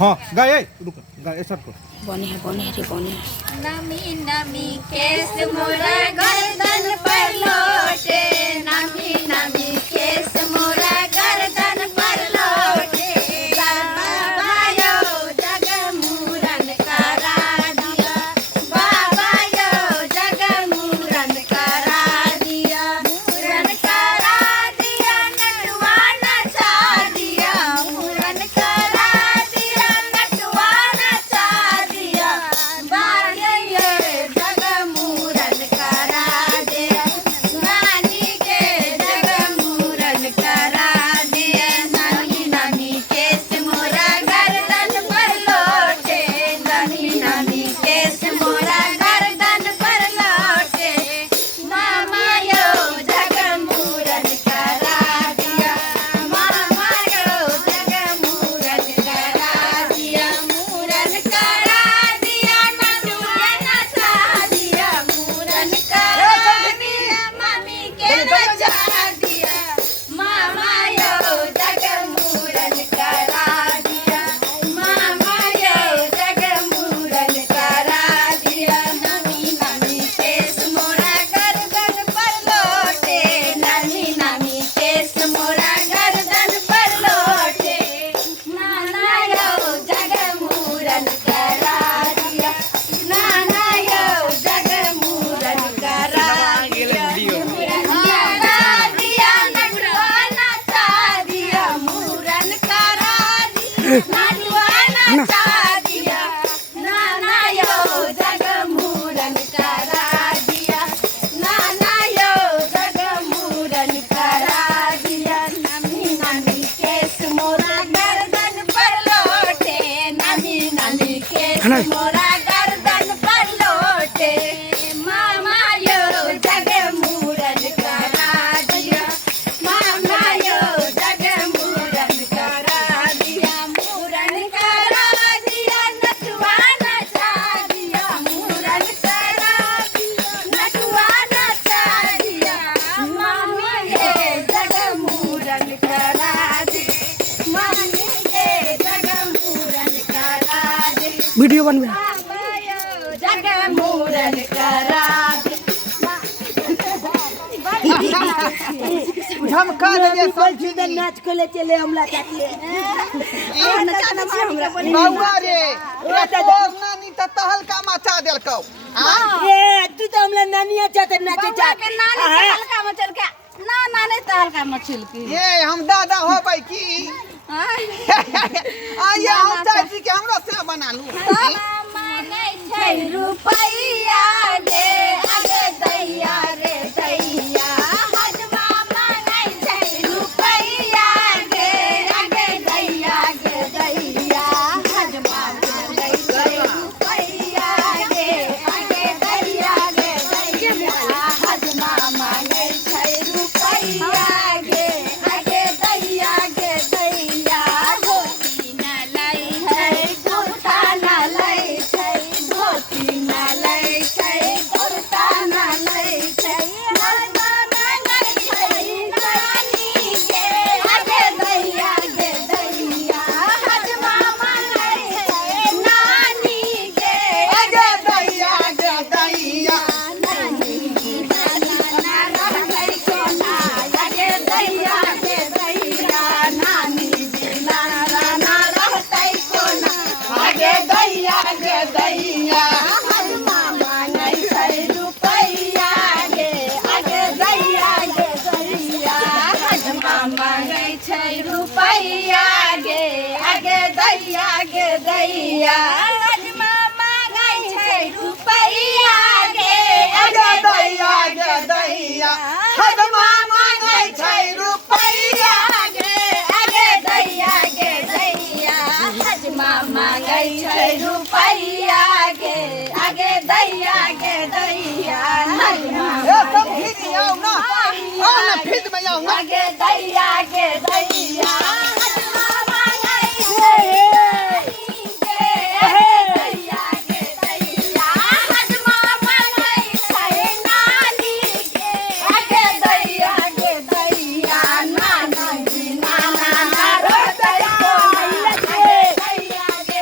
हाँ गाय रुक guy start कर बने रे बने नमी नमी केस मोरा गर्दन पर लोटे नमी नमी केस मोरा गर्दन पर लोटे बाबा यो जग मूरन करा दिया बाबा यो जग मूरन करा दिया मूरन करा दिया नटवा नचा दिया मूरन करा दिया नटवा नचा दिया बागे ये जग मूरन करा दे नानी के जग मूरन करा दे नानी नानी केस मोरा गर्दन पर लोटे नानी नानी केस मोरा गर्दन पर लोटे मामा यो जग मूरन करा दिया मामा यो जग मूरन करा दिया मूरन करा दिया नटुआ नचा दिया मूरन करा दिया मम्मी के नचा दिया मामा यो जग मूरन करा दिया मामा यो जग मूरन करा दिया नमी नमी केस मोरा गर्दन पर लोटे नमी नमी केस मोरा गर्दन पर लोटे नाना यो जग मूरन करा दिया नाना यो जग मूरन करा दिया मूरन करा दिया नटुआ नचा दिया मूरन करा दिया नटुआ नचा दिया नाना यो जग मूरन करा दिया नाना यो जग मूरन करा दिया नमी नमी केस मोरा गर्दन पर लोटे नमी नमी केस मोरा गर्दन पर लोटे मामा यो जग मूरन करा दिया मामा यो जग मूरन करा दिया मूरन करा दिया नटुआ नचा दिया मूरन करा दिया नटुआ नचा दिया मामी ये जग मूरन करा दे मामी ये जग मूरन करा दे वीडियो बनबे बाबा यो जग मूरन करा दे झमका दे सब चीज नाच को ले चले हमला जाके बउआ रे ए तोर नानी त तहलका मचा देलकौ ए तू तो हमला नानिया चाहते नाचे बउआ के नानी तहलका मचल के ना नानी तहलका मचल की ये हम दादा होबै की आइए हम चाची के हमरा से बना लू मांगे छै रुपैया दे आगे दैया रे दैया हजमा मांगे छै रुपैया दे आगे दैया गे दैया हजमा मांगे छै रुपैया दे आगे दैया गे दैया हजमा मांगे छै रुपैया गे आगे दैया गे दैया धोती न लै है कुर्ता न लै छै धोती न लै छै कुर्ता न लै छै हजमा मांगे छै नानी के आगे दैया गे दैया हजमा मांगे छै नानी के आगे दैया गे दैया नानी दीवाना ना रहै कोना आगे दैया गे दैया नानी दीवाना ना रहतै कोना आगे दैया गे दैया हजमा मांगे छै रुपैया गे आगे दैया गे दैया हजमा मांगे छै रुपैया गे आगे दैया गे दैया हजमा मांगे छै रुपैया गे आगे दैया गे दैया हजमा मांगे छै रुपैया गे आगे दैया गे दैया हजमा मांगे छै रुपैया गे आगे दैया गे दैया हजमा ए सब फिर आओ ना आओ ना फिर में आओ ना आगे दैया गे दैया हजमा मांगे छै दैया गे दैया हजमा मांगे छै नानी के आगे दैया गे दैया नाना जी नाना ना रहतै कोना दैया गे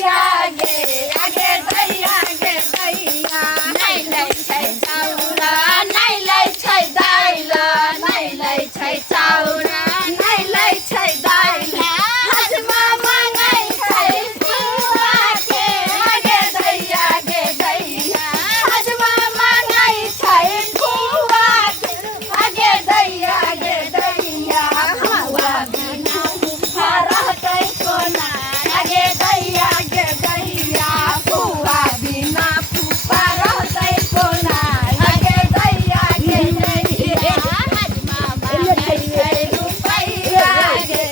दैया गे आगे दैया गे दैया नहीं लै छै चाउर नहीं लै छै दाइल नहीं लै छै चाउर नहीं लै छै दाइल हजमा मांगै छै पुआ के आगे दैया गे दैया हजमा मांगै छै पुआ के आगे दैया गे दैया पुआ बिना मुखा रहतै कोना आगे दैया गे दैया पुआ बिना फूफा रहतै कोना आगे दैया गे दैया हजमा मांगै छै रुपैया गे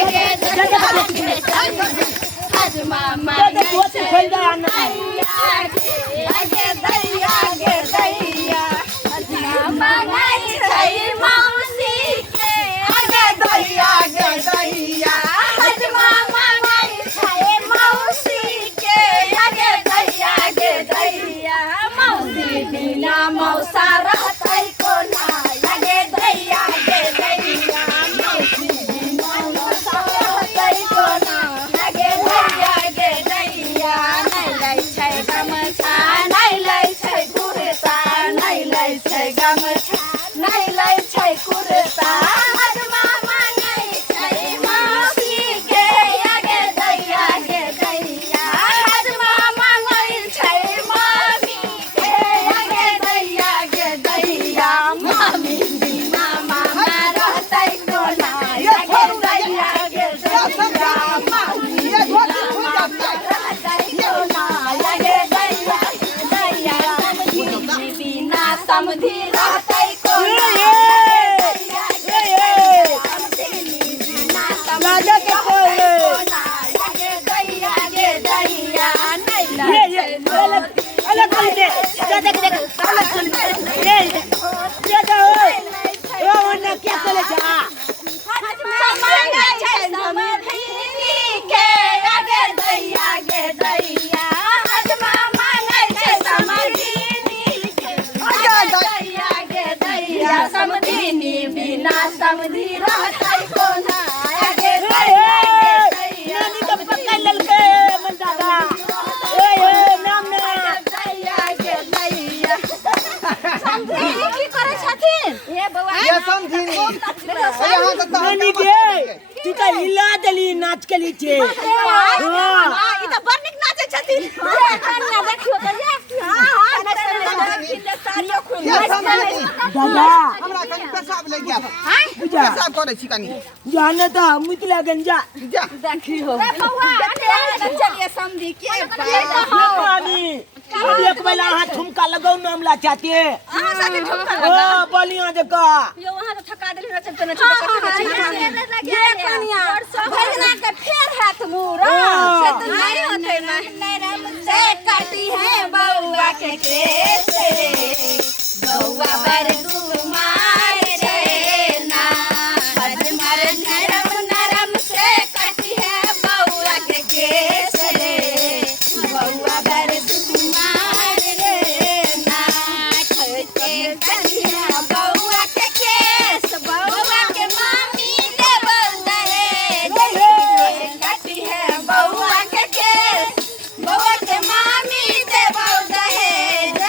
आगे दैया गे हजमा मांगै छै रुपैया गे आगे दैया गे दैया हजमा मांगै छै मौसी के आगे दैया गे दैया हजमा मांगै छै मौसी के आगे दैया गे दैया मौसी बिना मौसा रहतै कोना आगे दैया गे दैया मौसी बिना मौसा रहतै कोना आगे दैया गे दैया नहीं लै छै गमछा नहीं लै छै कुर्ता नहीं लै छै गमछा नहीं लै छै कुर्ता हजमा मांगै छै मौसी के आगे दैया गे दैया हजमा मांगै छै मम्मी के आगे दैया गे दैया मम्मी बिना मामा रहतै कोना आगे दैया गे दैया मम्मी बिना मामा रहतै कोना आगे दैया दैया समधी बिना समधी रहतै कोना दैया गे समधी बिना समधी रहतै कोना आगे दैया गे दैया नहीं लै छै अलग कर दे देख देख अलग कर दे ये दे ओ वरना क्या चले जा मांगै छै समधी के आगे दैया गे दैया हजमा मांगै छै समधी के आगे दैया गे दैया समधी बिना समधी रहतै कोना आगे दैया गे दैया नानी तो पकड़ ललके मन दादा ए नाम ने दैया गे दैया समधी की करै छथिन हे बौआ ये समझिनी यहाँ तो नानी के तू तो हिला देली नाच के लीचे ई त बड़ नीक नाचै छथिन कन्या देखियो त साड़ियो खुल ये समझिनी दादा हमरा कनी पेशाब ले गया बुझा पेशाब करे छी कनी जाने तो मुतला गंजा जा देखियो रे बौआ चलिए समधी के नानी एक बेला हाथ ठुमका लगाओ मामला चाहते अहाँ साथे ठुमका ओ बलिया जका यो वहां तो ठका देली न चलते न ये कन्या भजना के फेर हाथ मुर से तो नहीं होते ना से काटी है बौआ के केस बौआ बर कुमार रे ना हजमर नरम नरम से काटी है बौआ के केस रे बौआ बर कुमार रे ना खते कन्या बौआ के केस बौआ के मामी दे बंदरे काटी है बौआ के केस बौआ के मामी दे बंदरे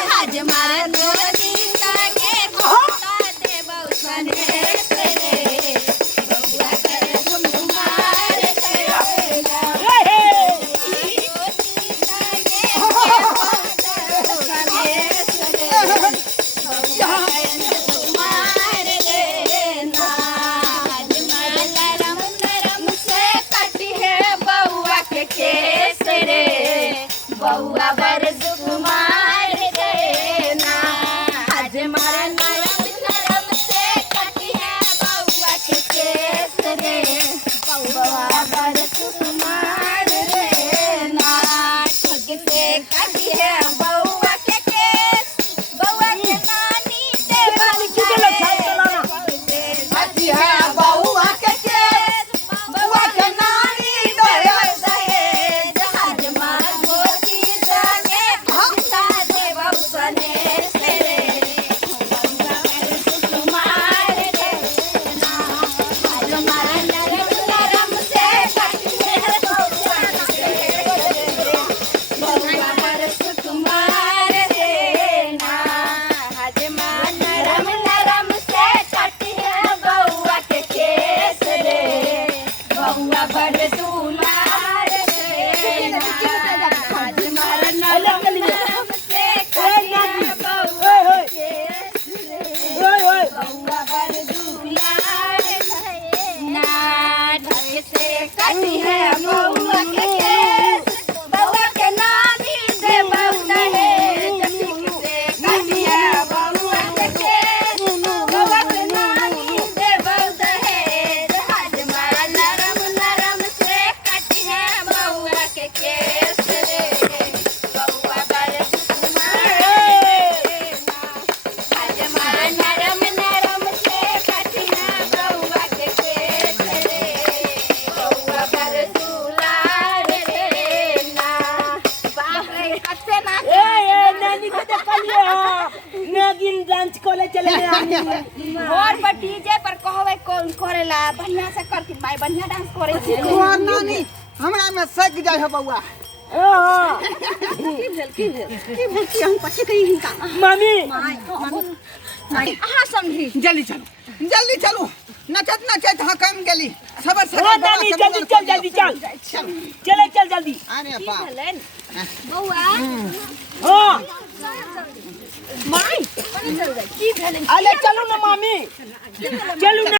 हजमर नोनी संगे खोता दे बौसने से बौआ करे कुमार रे बौआ बर सुकुमार रे ना आज मारे नरम नरम से कटी है बौआ के केस रे बौआ बर सुकुमार रे ना ठग से कटी है बौआ के केस बौआ के नानी दे अच्छी है बउआ के केस बउआ के नानी दे दहेज हजमा गोती संगे नाच कोले चले घर पर डीजे पर कहवे कौन करेला बढ़िया से करती माई बढ़िया डांस करे छी तोहर नानी हमरा में सक जाय है बउआ की भेल की हम पछे कही हिनका मामी माई आहा समझी जल्दी चलो नचत नचत हकम गेली सबर से ओ नानी जल्दी चल चले चल जल्दी आने अपा बउआ हां माई की भेल अरे चलो ना मामी चलो ना